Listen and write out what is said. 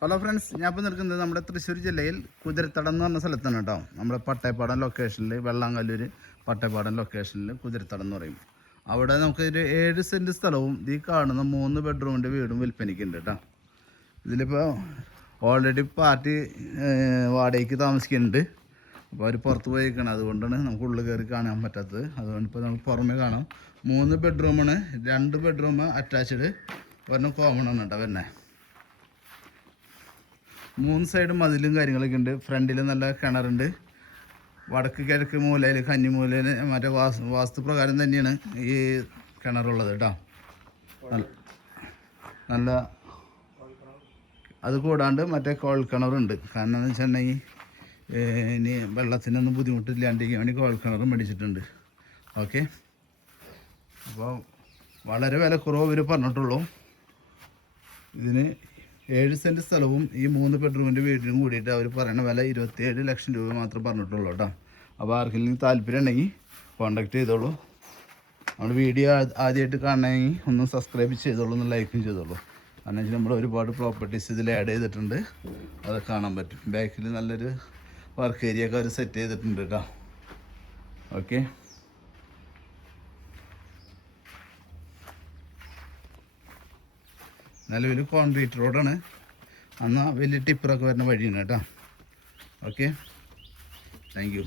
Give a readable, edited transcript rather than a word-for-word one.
Hello friends, ഞാൻ ഇപ്പോൾ നിൽക്കുന്നത് നമ്മുടെ തൃശ്ശൂർ ജില്ലയിൽ കുതിരത്തടം എന്ന് പറഞ്ഞ സ്ഥലത്താണ് കേട്ടോ. നമ്മുടെ പട്ടയപ്പാടം ലൊക്കേഷനിൽ, വെള്ളാങ്കല്ലൂർ പട്ടയപ്പാടം ലൊക്കേഷനിൽ കുതിരത്തടം എന്ന് പറയും. അവിടെ നമുക്കൊരു 7 സെൻറ്റ് സ്ഥലവും ഈ കാണുന്ന 3 ബെഡ്റൂമിൻ്റെ വീടും വിൽപ്പനയ്ക്കുണ്ട് കേട്ടോ. ഇതിലിപ്പോൾ ഓൾറെഡി പാർട്ടി വാടകയ്ക്ക് താമസിക്കുന്നുണ്ട്. അപ്പോൾ അവർ പുറത്ത് പോയിരിക്കണം, അതുകൊണ്ടാണ് നമുക്ക് ഉള്ളിൽ കയറി കാണാൻ പറ്റാത്തത്. അതുകൊണ്ട് ഇപ്പോൾ നമുക്ക് പുറമേ കാണാം. 3 ബെഡ്റൂമാണ്, 2 ബെഡ്റൂം അറ്റാച്ച്ഡ്, ഒരെണ്ണം കോമൺ ആണ് കേട്ടോ വരുന്നത്. 3 സൈഡും മതിലും കാര്യങ്ങളൊക്കെ ഉണ്ട്. ഫ്രണ്ടിൽ നല്ല കിണറുണ്ട്. വടക്ക് കിഴക്ക് മൂലയിൽ, കന്നിമൂലയിൽ മറ്റേ വാസ്തുപ്രകാരം തന്നെയാണ് ഈ കിണറുള്ളത് കേട്ടോ. നല്ല അത് കൂടാണ്ട് മറ്റേ കുഴൽക്കിണറുണ്ട്. കാരണം എന്ന് വെച്ചിട്ടുണ്ടെങ്കിൽ ഇനി വെള്ളത്തിനൊന്നും ബുദ്ധിമുട്ടില്ലാണ്ടിരിക്കാൻ വേണ്ടി കുഴൽക്കിണറും മേടിച്ചിട്ടുണ്ട്. ഓക്കെ, അപ്പോൾ വളരെ വിലക്കുറവ് ഇവർ പറഞ്ഞിട്ടുള്ളൂ. ഇതിന് 7 സെൻറ്റ് സ്ഥലവും ഈ 3 ബെഡ്റൂമിൻ്റെ വീടിനും കൂടിയിട്ട് അവർ പറയുന്ന വില 27 ലക്ഷം രൂപ മാത്രം പറഞ്ഞിട്ടുള്ളൂ കേട്ടോ. അപ്പോൾ ആർക്കെങ്കിലും താല്പര്യം ഉണ്ടെങ്കിൽ കോൺടാക്ട് ചെയ്തോളൂ. നമ്മൾ വീഡിയോ ആദ്യമായിട്ട് കാണണമെങ്കിൽ ഒന്ന് സബ്സ്ക്രൈബ് ചെയ്തോളൂ, ഒന്ന് ലൈക്കും ചെയ്തോളൂ. കാരണം വെച്ചാൽ നമ്മൾ ഒരുപാട് പ്രോപ്പർട്ടീസ് ഇതിൽ ആഡ് ചെയ്തിട്ടുണ്ട്, അത് കാണാൻ പറ്റും. ബാക്കിൽ നല്ലൊരു വർക്ക് ഏരിയ ഒക്കെ അവർ സെറ്റ് ചെയ്തിട്ടുണ്ട് കേട്ടോ. ഓക്കെ, നിലവിൽ കോൺക്രീറ്റ് റോഡാണ്, എന്നാൽ വലിയ ടിപ്പറൊക്കെ വരുന്ന വഴിയാണ് കേട്ടോ. Okay, thank you.